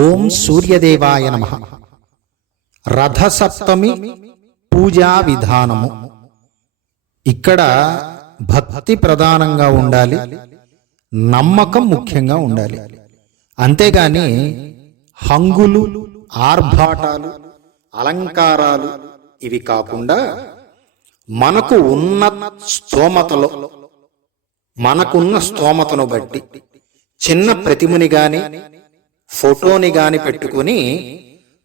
ఓం సూర్యదేవాయ నమః. రథసప్తమి పూజా విధానము. ఇక్కడ భక్తి ప్రధానంగా ఉండాలి, నమ్మకం ముఖ్యంగా ఉండాలి. అంతేగాని హంగులు, ఆర్భాటాలు, అలంకారాలు ఇవి కాకుండా మనకు ఉన్న స్తోమతలో, మనకున్న స్తోమతను బట్టి చిన్న ప్రతిమని గాని ఫోటోని గాని పెట్టుకుని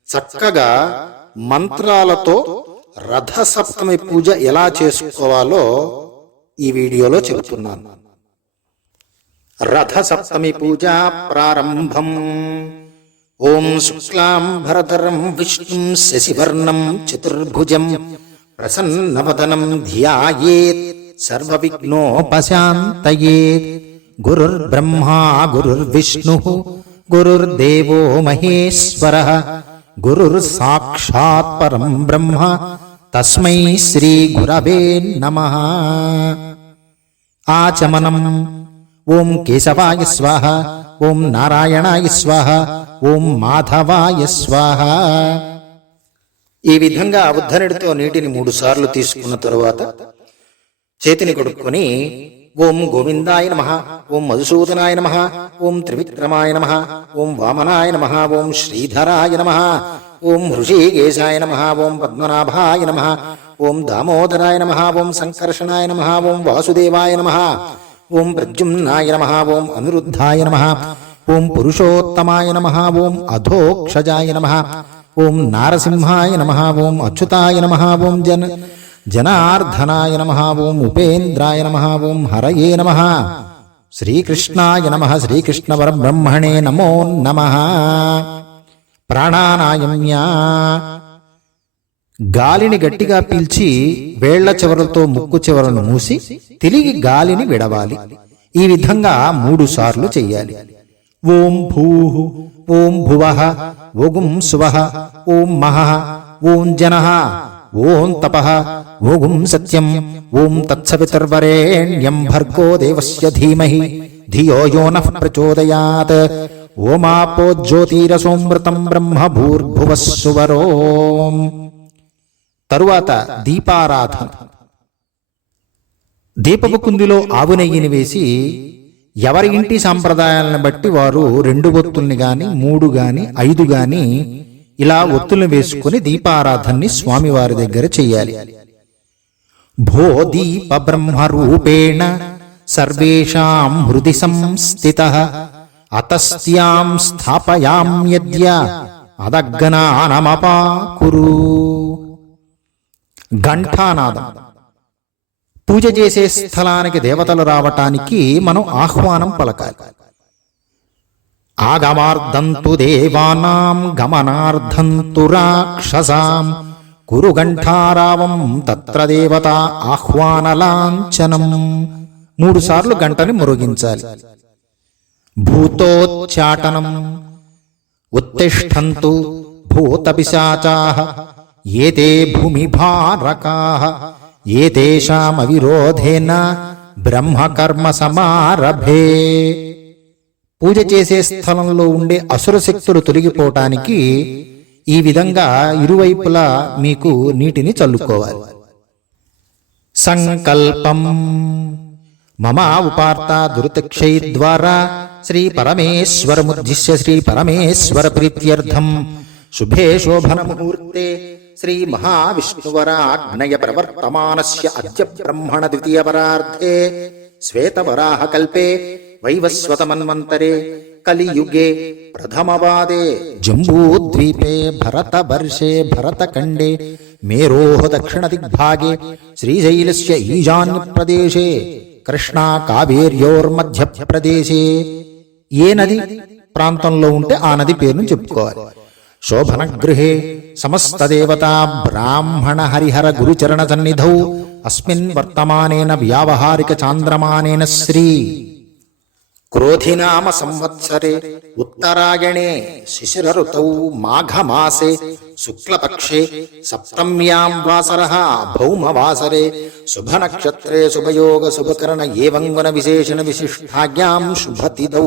చక్కగా మంత్రాలతో రథసప్తమి పూజ ఎలా చేసుకోవాలో ఈ వీడియోలో చెబుతున్నాను. రథసప్తమి పూజా ప్రారంభం. ఓం శుక్లాంబరధరం విష్ణుం శశివర్ణం చతుర్భుజం ప్రసన్నవదనం ధ్యాయేత్ సర్వవిఘ్నోపశాంతయేత్. గురుర్బ్రహ్మా గురుర్విష్ణుః గురుర్దేవో మహేశ్వరః గురుర్ సాక్షాత్ పరం బ్రహ్మ తస్మై శ్రీ గురవే నమః. ఆచమనం. ఓం కేశవాయ స్వాహ, ఓం నారాయణాయ స్వాహ, ఓం మాధవాయ స్వాహ. ఈ విధంగా ఉద్ధరణితో నీటిని 3 సార్లు తీసుకున్న తరువాత చేతిని కొడుక్కొని ఓం గోవిందాయ నమః, ఓం మధుసూదనాయ నమః, ఓం త్రివిక్రమాయ నమః, ఓం వామనాయ నమః, ఓం శ్రీధరాయ నమః, ఓం హృషీకేశాయ నమః, ఓం పద్మనాభాయ నమః, ఓం దామోదరాయ నమః, ఓం సంకర్షణాయ నమః, ఓం వాసుదేవాయ నమః, ఓం ప్రద్యుమ్నాయ నమః, ఓం అనిరుద్ధాయ నమః, ఓం పురుషోత్తమాయ నమః, ఓం అధోక్షజాయ నమః, ఓం నారసింహాయ నమః, ఓం అచ్యుతాయ నమః, ఓం జనార్దనాయ నమః, ఓం ఉపేంద్రాయ నమః, ఓం హరయే నమః, శ్రీకృష్ణాయ నమః, శ్రీకృష్ణ పరబ్రహ్మణే నమో నమః. ప్రాణానాయమ్య. గాలిని గట్టిగా పీల్చి వేళ్ల చివరలతో ముక్కు చివరను మూసి తిరిగి గాలిని విడవాలి. ఈ విధంగా 3 సార్లు చెయ్యాలి. ఓం భూః, ఓం భువః, ఓం శువః, ఓం మహః, ఓం జనః, ఓం తపః, ఓం సత్యం, ఓం తత్సవితుర్వరేణ్యం భర్గో దేవస్య ధీమహి ధియో యో నః ప్రచోదయాత్. ఓమాపో జ్యోతిరసోమృతం బ్రహ్మ భూర్భువః సువరోం. తరువాత దీపారాధన. దీపపు కుందిలో ఆవు నెయ్యిని వేసి ఎవరి ఇంటి సాంప్రదాయాలను బట్టి వారు 2 ఒత్తుల్ని గాని 3 గాని 5 గాని ఇలా ఒత్తుల్ని వేసుకుని దీపారాధనని స్వామివారి దగ్గర చెయ్యాలి. భో దీప బ్రహ్మరూపేణ సర్వేషాం హృది సంస్థితః అతస్త్యాం స్థాపయామ్యద్య అదగ్నానమపాకురు. ఘంటానాదం. పూజ చేసే స్థలానికి దేవతలు రావటానికి మనం ఆహ్వానం పలకాలి. ఆగమార్ధంతు దేవానాం గమనార్ధంతు రాక్షసాం కురు ఘంటారావం తత్ర దేవత ఆహ్వానలాంఛనం. 3 సార్లు గంటని మురుగించాలి. భూతోచ్చాటనం. ఉత్తిష్టంతు భూతపిశాచాః ఏతే భూమిభారకాః ఏతేషామవిరోధేన బ్రహ్మకర్మ సమారభే. పూజ చేసే స్థలంలో ఉండే అసుర శక్తులు తొలగిపోవటానికి ఈ విధంగా ఇరువైపులా మీకు నీటిని చల్లుకోవాలి. సంకల్పం. మమ ఉపార్త దుర్తిక్షై ద్వారా శ్రీ పరమేశ్వరముద్దిశ్య శ్రీ పరమేశ్వర ప్రీత్యర్థం శుభే శోభన ముహూర్తే శ్రీ మహావిష్ణువరాగ్నయ ప్రవర్తమానస్య అద్య బ్రహ్మణ ద్వితీయ వరార్థే శ్వేతవరాహ కల్పే వైవస్వత మన్వంతరే కలియుగే ప్రథమవాదే జంబూద్వీపే భరతవర్షే భరతఖండే మేరోః దక్షిణ దిగ్భాగే శ్రీశైలస్య ఈశాన్య ప్రదేశే కృష్ణా కావేర్యోర్మధ్య ప్రదేశే. ఏ నది ప్రాంతంలో ఉంటే ఆ నది పేరును చెప్పుకోవాలి. శోభనగృహే సమస్త దేవతా బ్రాహ్మణ హరిహర గురుచరణ సన్నిధౌ అస్మిన్ వర్తమానేన వ్యావహారిక చాంద్రమానేన శ్రీ క్రోధినామ సంవత్సరే ఉత్తరాయణే శిశిర ఋతౌ మాఘమాసే శుక్లపక్షే సప్తమ్యాం వాసరః భౌమవాసరే శుభనక్షత్రే శుభయోగ శుభకరణ ఏవం గుణ విశేషణ విశిష్టాయాం శుభతిథౌ.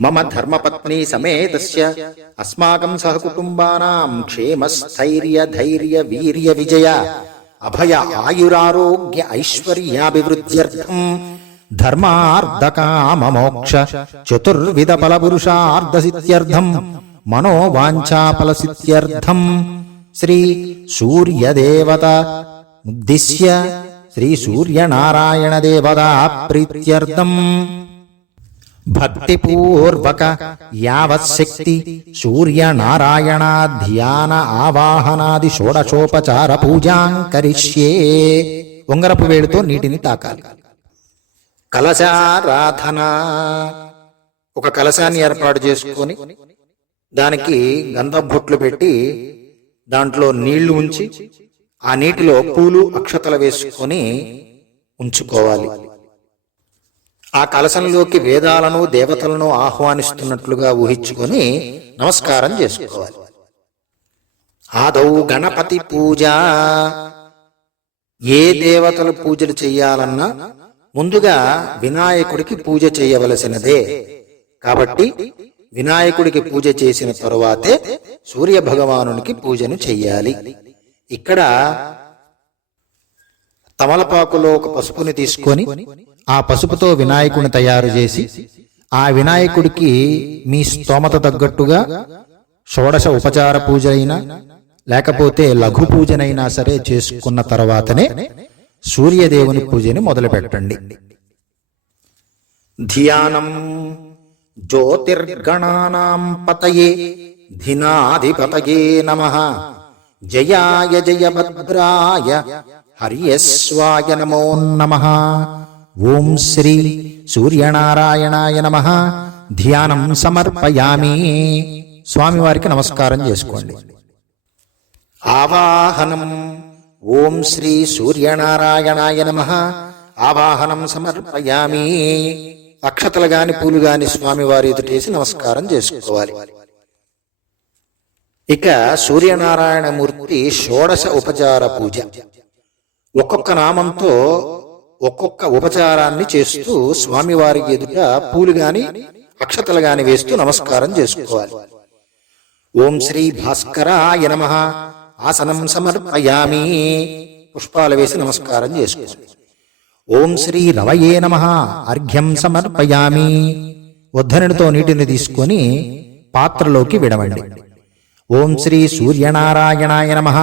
మమ ధర్మపత్ని సమేతస్య అస్మాకం సహకుటుంబానాం క్షేమస్థైర్య ధైర్య వీర్య విజయ అభయ ఆయురారోగ్య ఐశ్వర్యాభివృద్ధ్యర్థం ధర్మార్థకామమోక్ష చతుర్విధ ఫలపురుషార్థసిద్ధ్యర్థం మనోవాంఛాఫలసిద్ధ్యర్థం శ్రీ సూర్యదేవత ఉద్దిశ్య శ్రీ సూర్యనారాయణ దేవతా ప్రీత్యర్థం భక్తిపూర్వక యావశక్తి సూర్యనారాయణ ధ్యాన ఆవాహనాది షోడశోపచార పూజాం కరిష్యే. ఉంగరపు వేడితో నీటిని తాకాలి. కలశారాధన. ఒక కలశాన్ని ఏర్పాటు చేసుకొని దానికి గంధం బొట్లు పెట్టి దాంట్లో నీళ్లు ఉంచి ఆ నీటిలో పూలు అక్షతలు వేసుకొని ఉంచుకోవాలి. ఆ కలశంలోకి వేదాలను దేవతలను ఆహ్వానిస్తున్నట్లుగా ఊహించుకొని నమస్కారం చేసుకోవాలి. ఆదౌ గణపతి పూజ. ఏ దేవతల పూజలు చెయ్యాలన్నా ముందుగా వినాయకుడికి పూజ చేయవలసినదే. కాబట్టి వినాయకుడికి పూజ చేసిన తరువాతే సూర్య భగవానునికి పూజను చెయ్యాలి. ఇక్కడ తమలపాకులో ఒక పసుపుని తీసుకొని ఆ పసుపుతో వినాయకుడిని తయారు చేసి ఆ వినాయకుడికి మీ స్తోమత తగ్గట్టుగా షోడశ ఉపచార పూజ అయినా లేకపోతే లఘు పూజనైనా సరే చేసుకున్న తర్వాతనే సూర్యదేవుని పూజని మొదలు పెట్టండి. ధ్యానం. జ్యోతిర్గణానాం పతయే ధినాధిపతయే నమః. జయాయ జయభద్రాయ హర్యస్వాయ నమో నమః. ఓం శ్రీ సూర్యనారాయణాయ నమః. ధ్యానం సమర్పయామి. స్వామివారికి నమస్కారం చేసుకోండి. ఆవాహనం. ఓం శ్రీ సూర్యనారాయణాయ నమః. ఆవాహనం సమర్పయామి. అక్షతలు గాని పూలు గాని స్వామివారి ఎదుటేసి నమస్కారం చేసుకోవాలి. ఇక సూర్యనారాయణ మూర్తి షోడశ ఉపచార పూజ. ఒక్కొక్క నామంతో ఒక్కొక్క ఉపచారాన్ని చేస్తూ స్వామివారి ఎదుట పూలు గాని అక్షతలు గాని వేస్తూ నమస్కారం చేసుకోవాలి. ఓం శ్రీ భాస్కరాయ నమః. ఆసనం సమర్పయామి. పుష్పాలు వేసి నమస్కారం చేసుకోవాలి. ఓం శ్రీ రవయే నమః. అర్ఘ్యం సమర్పయామి. ఉద్ధరణితో నీటిని తీసుకొని పాత్రలోకి విడవండి. ఓం శ్రీ సూర్యనారాయణాయ నమః.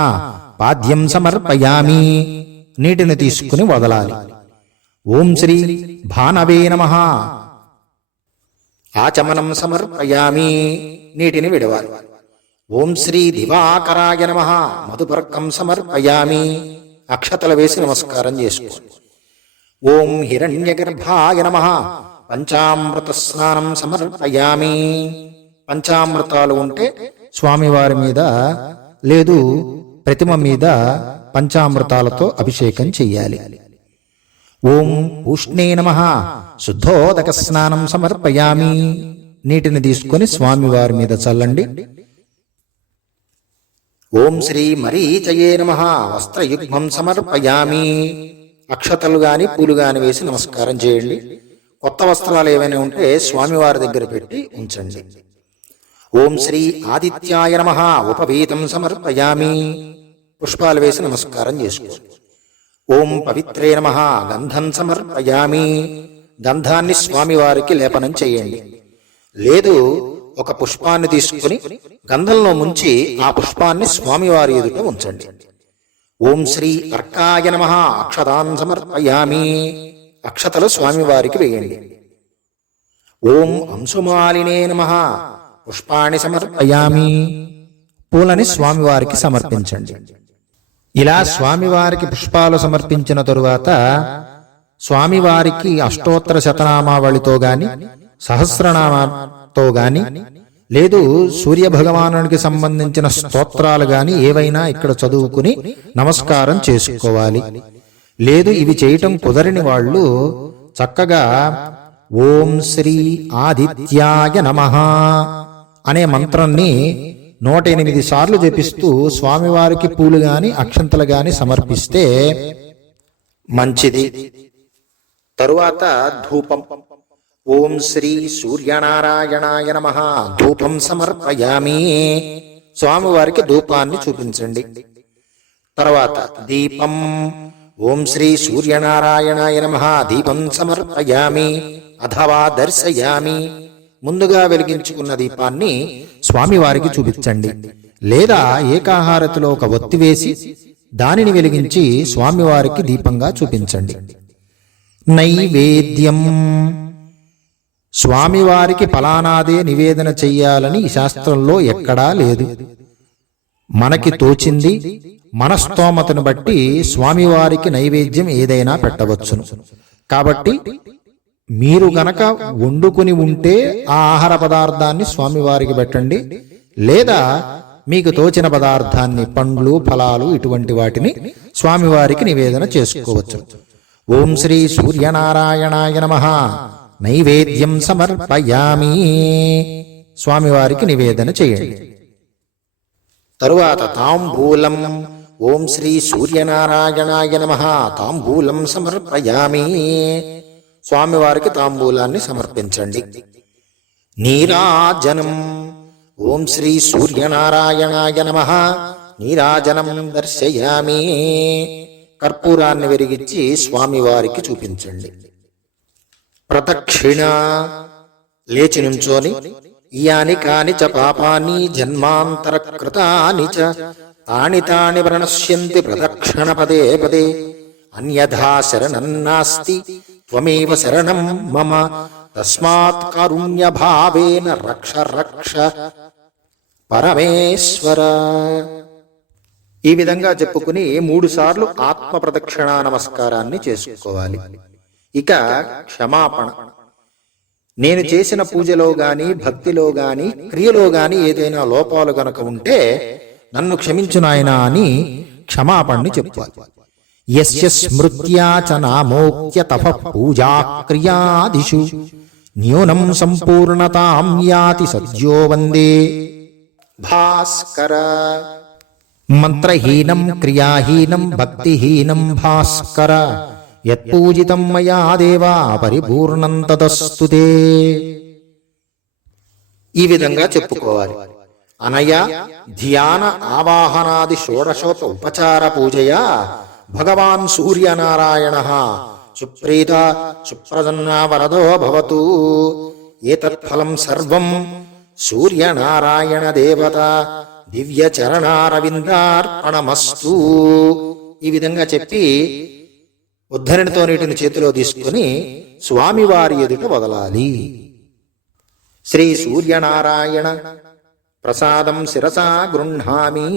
పాద్యం సమర్పయామి. నీటిని తీసుకుని వదలాలి. ఓం శ్రీ భానవే నమః. ఆచమనం సమర్పయామి. నీటిని విడవాలి. ఓం శ్రీ దివాకరాయ నమః. మధుపర్కం సమర్పయామి. అక్షతలు వేసి నమస్కారం చేసుకోండి. ఓం హిరణ్యగర్భాయ నమః. పంచామృత స్నానం సమర్పయామి. పంచామృతాలు ఉంటే స్వామివారి మీద లేదు ప్రతిమ మీద పంచామృతాలతో అభిషేకం చెయ్యాలి. ఓం ఉష్ణే నమః. శుద్ధోదక స్నానం సమర్పయామి. నీటిని తీసుకొని స్వామివారి మీద చల్లండి. ఓం శ్రీ మరీచయే నమః. వస్త్రయుగ్మం సమర్పయామి. అక్షతలు గాని పూలు గాని వేసి నమస్కారం చేయండి. కొత్త వస్త్రాలు ఏవైనా ఉంటే స్వామివారి దగ్గర పెట్టి ఉంచండి. ఓం శ్రీ ఆదిత్యాయ నమః. ఉపవీతం సమర్పయామి. పుష్పాలు వేసి నమస్కారం చేసుకోండి. ఓం పవిత్రే నమః. గంధం సమర్పయామి. గంధాన్ని స్వామివారికి లేపనం చేయండి. లేదు ఒక పుష్పాన్ని తీసుకుని గంధంలో ముంచి ఆ పుష్పాన్ని స్వామివారి ఎదుట ఉంచండి. ఓం శ్రీ అర్కాయ నమః. అక్షతాన్ సమర్పయామి. అక్షతలు స్వామివారికి వేయండి. ఓం అంశుమాలినే నమః. పుష్పాన్ని సమర్పయామి. పూలని స్వామివారికి సమర్పించండి. ఇలా స్వామివారికి పుష్పాలు సమర్పించిన తరువాత స్వామివారికి అష్టోత్తర శతనామావళితో గాని సహస్రనామాతో గాని లేదు సూర్య భగవానునికి సంబంధించిన స్తోత్రాలు గాని ఏవైనా ఇక్కడ చదువుకుని నమస్కారం చేసుకోవాలి. లేదు ఇవి చేయటం కుదరని వాళ్ళు చక్కగా ఓం శ్రీ ఆదిత్యాయ నమః అనే మంత్రాన్ని 108 సార్లు జపిస్తూ స్వామివారికి పూలు గాని అక్షంతలు గాని సమర్పిస్తే మంచిది. తరువాత ధూపం. ఓం శ్రీ సూర్యనారాయణాయ నమః ధూపం సమర్పయామి. స్వామివారికి ధూపాన్ని చూపించండి. తర్వాత దీపం. ఓం శ్రీ సూర్యనారాయణాయ నమః దీపం సమర్పయామి అథవా దర్శయామి. ముందుగా వెలిగించుకున్న దీపాన్ని స్వామివారికి చూపించండి. లేదా ఏకాహారతిలో ఒక ఒత్తి వేసి దానిని వెలిగించి స్వామివారికి దీపంగా చూపించండి. నైవేద్యం. స్వామివారికి ఫలానాదే నివేదన చెయ్యాలని ఈ శాస్త్రంలో ఎక్కడా లేదు. మనకి తోచింది మన స్తోమతను బట్టి స్వామివారికి నైవేద్యం ఏదైనా పెట్టవచ్చును. కాబట్టి మీరు గనక వండుకుని ఉంటే ఆ ఆహార పదార్థాన్ని స్వామివారికి పెట్టండి. లేదా మీకు తోచిన పదార్థాన్ని, పండ్లు, ఫలాలు ఇటువంటి వాటిని స్వామివారికి నివేదన చేసుకోవచ్చు. ఓం శ్రీ సూర్యనారాయణాయ నమః నైవేద్యం సమర్పయామి. స్వామివారికి నివేదన చేయండి. తరువాత తాంబూలం. ఓం శ్రీ సూర్యనారాయణాయ నమః తాంబూలం సమర్పయామి. స్వామివారికి తాంబూలాన్ని సమర్పించండి. నీరాజనం. ఓం శ్రీ సూర్యనారాయణాయ నమః నీరాజనం దర్శయామి. కర్పూరాన్ని వెలిగించి స్వామివారికి చూపించండి. ప్రదక్షిణ. లేచి నుంచోని యాని కాని చ పాపాని జన్మాంతర కృతాని చ తాని తాని ప్రణశ్యంతి ప్రదక్షిణ పదే పదే అన్యథా శరణం నాస్తి త్వమేవ శరణం మమ తస్మాత్ కారుణ్య భావేన రక్ష రక్ష పరమేశ్వర. ఈ విధంగా చెప్పుకుని 3 సార్లు ఆత్మ ప్రదక్షిణా నమస్కారాన్ని చేసుకోవాలి. ఇక క్షమాపణ. నేను చేసిన పూజలో గాని, భక్తిలో గాని, క్రియలో గాని ఏదైనా లోపాలు గనక ఉంటే నన్ను క్షమించు నాయనా అని క్షమాపణని చెప్పాలి. యస్య స్మృత్యా చ నామోక్త్య తపః పూజా క్రియాదిషు న్యూనం సంపూర్ణతాం యాతి సద్యో వందే భాస్కర. మంత్రహీనం క్రియాహీనం భక్తిహీనం భాస్కర యత్పూజితం మయా దేవా పరిపూర్ణం తదస్తుతే. ఈ విధంగా చెప్పుకోవాలి. అనయా ధ్యాన ఆవాహనాది షోడశోప ఉపచార పూజయా భగవాన్ సూర్యనారాయణ సుప్రీత సుప్రసన్న వరదో భవతు. ఏతత్ఫలం సర్వం సూర్యనారాయణ దేవత దివ్య చరణారవిందార్పణమస్తు. ఈ విధంగా చెప్పి ఉద్ధరణితో నీటిని చేతిలో తీసుకుని స్వామివారి ఎదుట వదలాలి. శ్రీ సూర్యనారాయణ ప్రసాదం శిరసా గృహ్ణామి.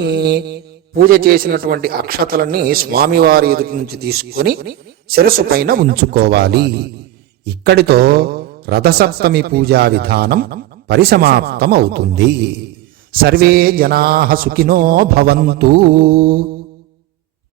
పూజ చేసినటువంటి అక్షతలన్నీ స్వామివారి ఎదుటి నుంచి తీసుకుని శిరస్సు పైన ఉంచుకోవాలి. ఇక్కడితో రథసప్తమి పూజా విధానం పరిసమాప్తం అవుతుంది. సర్వే జనాః సుఖినో భవంతు.